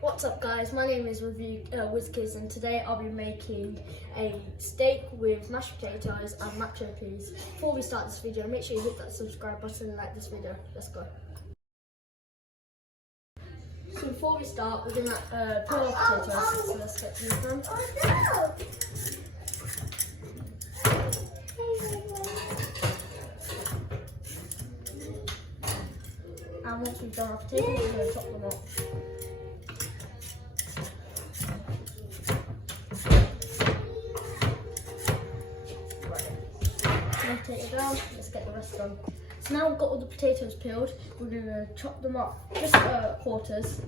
What's up guys, my name is WizKids and today I'll be making a steak with mashed potatoes and macho peas. Before we start this video, make sure you hit that subscribe button and like this video. Let's go. So before we start, we're going to peel our potatoes, so let's get these done. And once we've done our potatoes, we're going to chop them up. Take it down, let's get the rest done. So now we've got all the potatoes peeled, we're going to chop them up just quarters,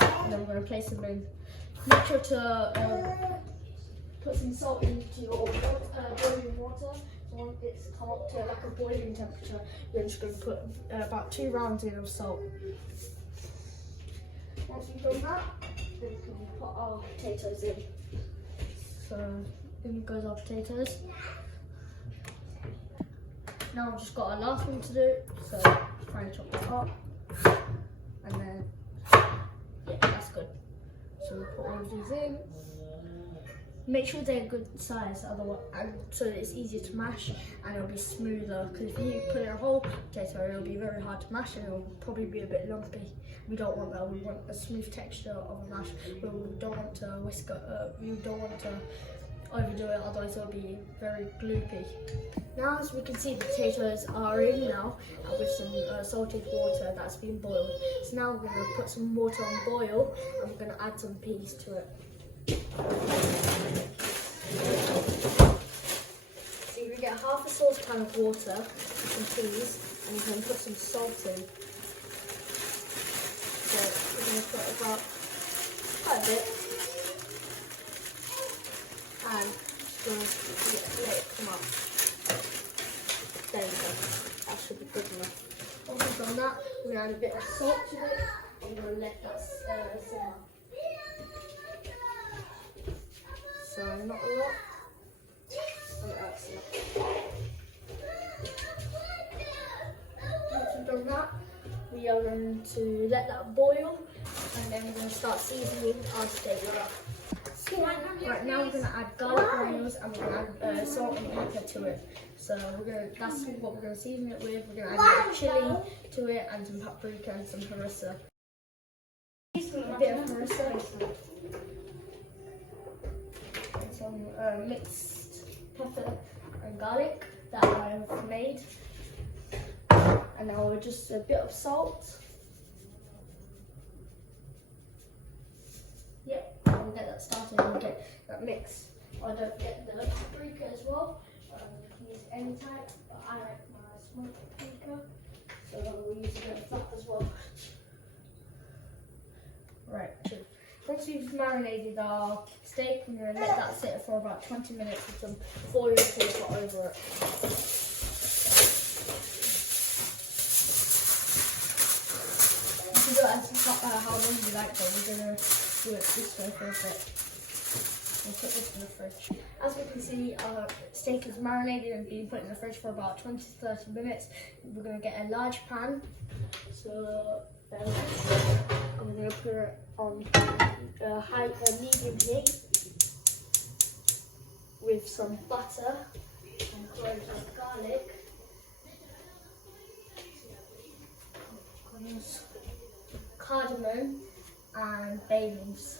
and then we're going to place them in. Make sure to put some salt into your boiling water. So once it's come up to like a boiling temperature, we're just going to put about 2 rounds in of salt. Once we've done that, then we can put our potatoes in. So in goes our potatoes. Now we've just got our last one to do, so try and chop that up, and then, yeah, that's good. So we'll put all of these in. Make sure they're good size, otherwise, and so that it's easier to mash and it'll be smoother, because if you put in a whole potato, it'll be very hard to mash and it'll probably be a bit lumpy. We don't want that, we want a smooth texture of a mash, but we don't want to whisk it, we don't want to overdo it, otherwise it'll be very gloopy. Now, as we can see, the potatoes are in now with some salted water that's been boiled. So now we're going to put some water on boil and we're going to add some peas to it. So you can get half a saucepan of water, some peas, and you can put some salt in. So we're going to put about quite a bit. And just let it come up. There we go. That should be good enough. Once we've done that, we're going to add a bit of salt to it. I'm going to let that simmer. So not a lot. Once we've done that, we are going to let that boil, and then we're going to start seasoning our steak. Right now we're going to add garlic granules and we're going to add salt and pepper to it. So that's what we're going to season it with. We're going to add a bit of chili to it and some paprika and some harissa. A bit of harissa and some mixed pepper and garlic that I've made. And now we're just a bit of salt. Yep. We'll get that started and get that mix. I don't get the paprika as well. You can use any type, but I like my smoked paprika, so we'll use a bit of that as well. Right. Once we've marinated our steak, we're going to let that sit for about 20 minutes with some foil paper over it. You can do it how long you like, but we're going to do it this way for a bit. We'll put this in the fridge. As we can see, our steak is marinated and being put in the fridge for about 20 to 30 minutes. We're going to get a large pan. So I'm going to put it on medium heat with some butter, some cloves of garlic, cardamom, and bay leaves.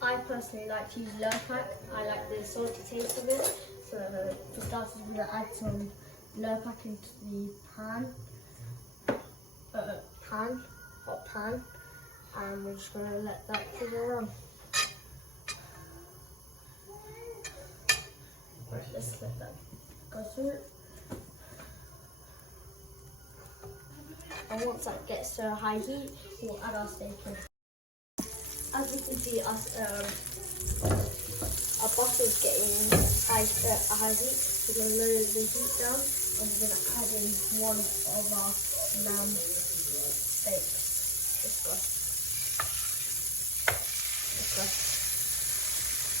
I personally like to use Lurpak. I like the salty taste of it. So for starters, we're going to add some Lurpak into the hot pan, and we're just going to let that figure on. Right, let's let that go through. And once that gets to a high heat, we'll add our steak in. As you can see, our butter's getting a high heat. We're going to lower the heat down and we're going to add in one of our lamb steaks. Let's go.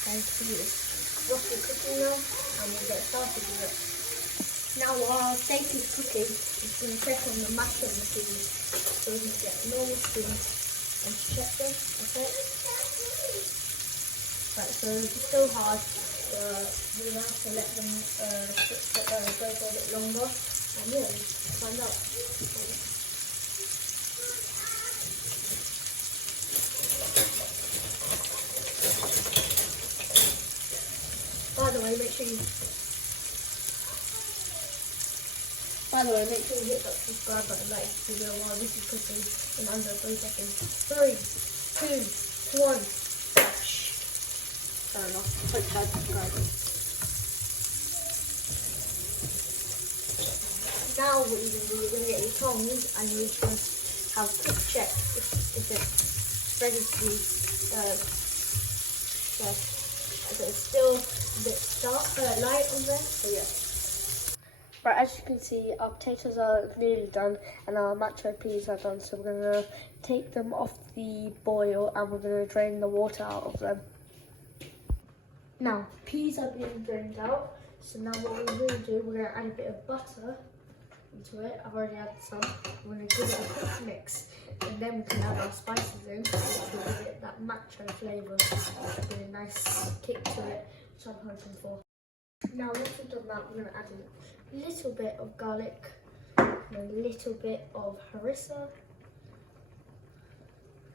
And it's roughly cooking now, and we'll get started with it. Now while our steak is cooking, it's going to check on the mash on the peas so we can get normal steam. and check them. Okay. Right, so it's still hard. We're gonna have to let them go for a bit longer, and yeah, let's find out. By the way, make sure you hit that subscribe button, like this video while this is cooking in under 3 seconds. 3, 2, 1. Fair enough. Click that subscribe. Now what you're going to do, you're going to get your tongs and you're just going to have a quick check if it's ready to be so it's still a bit light on there, so yeah. Right, as you can see, our potatoes are nearly done and our macho peas are done, so we're going to take them off the boil and we're going to drain the water out of them. Now, peas are being drained out, so now what we're going to do, we're going to add a bit of butter into it. I've already added some. We're going to give it a quick mix, and then we can add our spices in, which will give it that macho flavour, with a nice kick to it, which I'm hoping for. Now, once we've done that, we're going to add a little bit of garlic, and a little bit of harissa,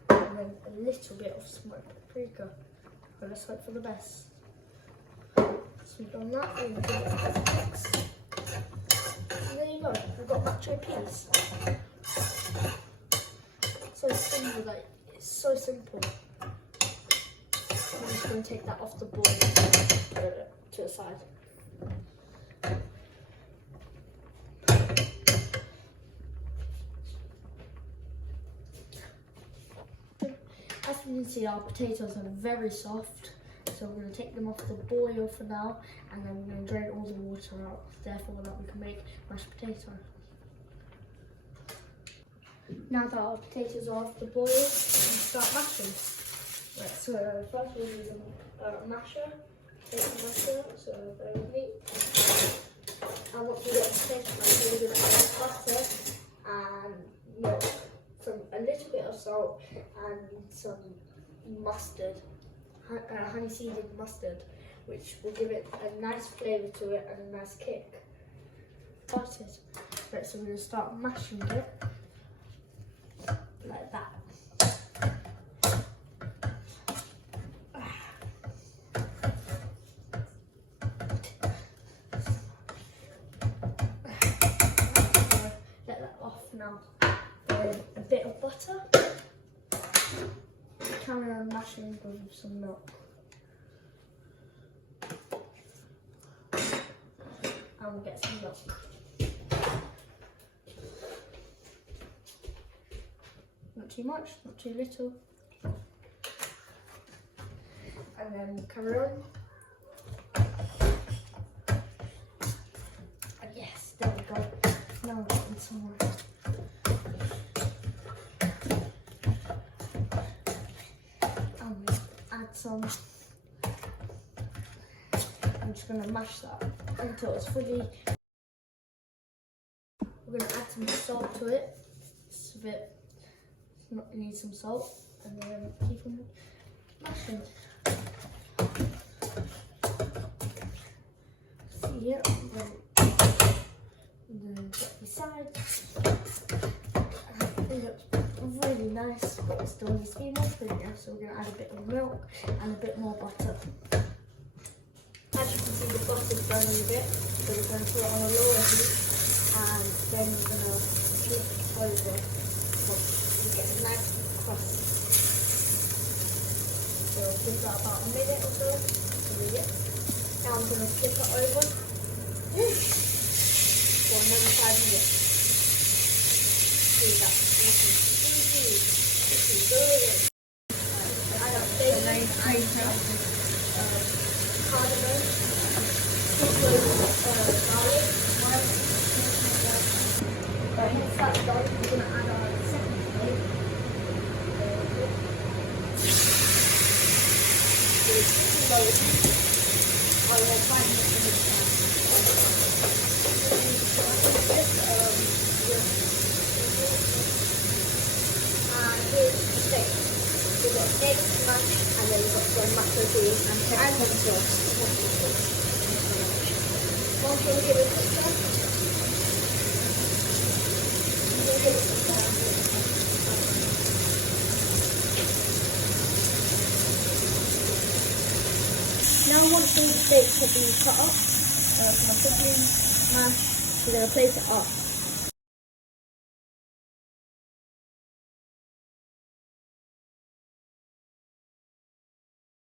and then a little bit of smoked paprika. So let's hope for the best. So we've done that, we're going to give it a quick mix. And there you go, we've got macho peas. So simple, like, it's so simple. I'm just going to take that off the boil to the side. As you can see, our potatoes are very soft, so we're going to take them off the boil for now, and then we're going to drain all the water out, therefore that we can make mashed potato. Now that our potatoes are off the boil, we can start mashing. Right, so first we'll use a masher, potato masher, so bear with me. And once we get the potato masher, we're going to add butter and milk, a little bit of salt and some mustard, honey seeded mustard, which will give it a nice flavour to it and a nice kick. Started. Right, so we're going to start mashing it like that. Let that off now. A bit of butter. Carry on mashing with some milk. And we'll get some milk. Not too much, not too little. And then we'll carry on. And yes, there we go. Now we're getting some more. Some. I'm just going to mash that until it's fully. We're going to add some salt to it. It's a bit. It needs some salt, and then keep on mashing. See here, and then get the side. It looks really nice, but it still needs to be more prettier, so we're going to add a bit of milk and a bit more butter. As you can see, the butter's burning a bit, so we're going to put it on a lower heat, and then we're going to flip it over so we get a nice crust. So give that about a minute or so. Now I'm going to flip it over for another 5 minutes. See that. This is good. I got cardamom, garlic, once that's done, we're going to add our second plate. I will 5 minutes in this time. And here's steak. We've got egg, mash, and then we've got some macho beans and pepper sauce. One thing give it a try. Now once all the steaks have been cut up, from my cooking mash, we're going to place it up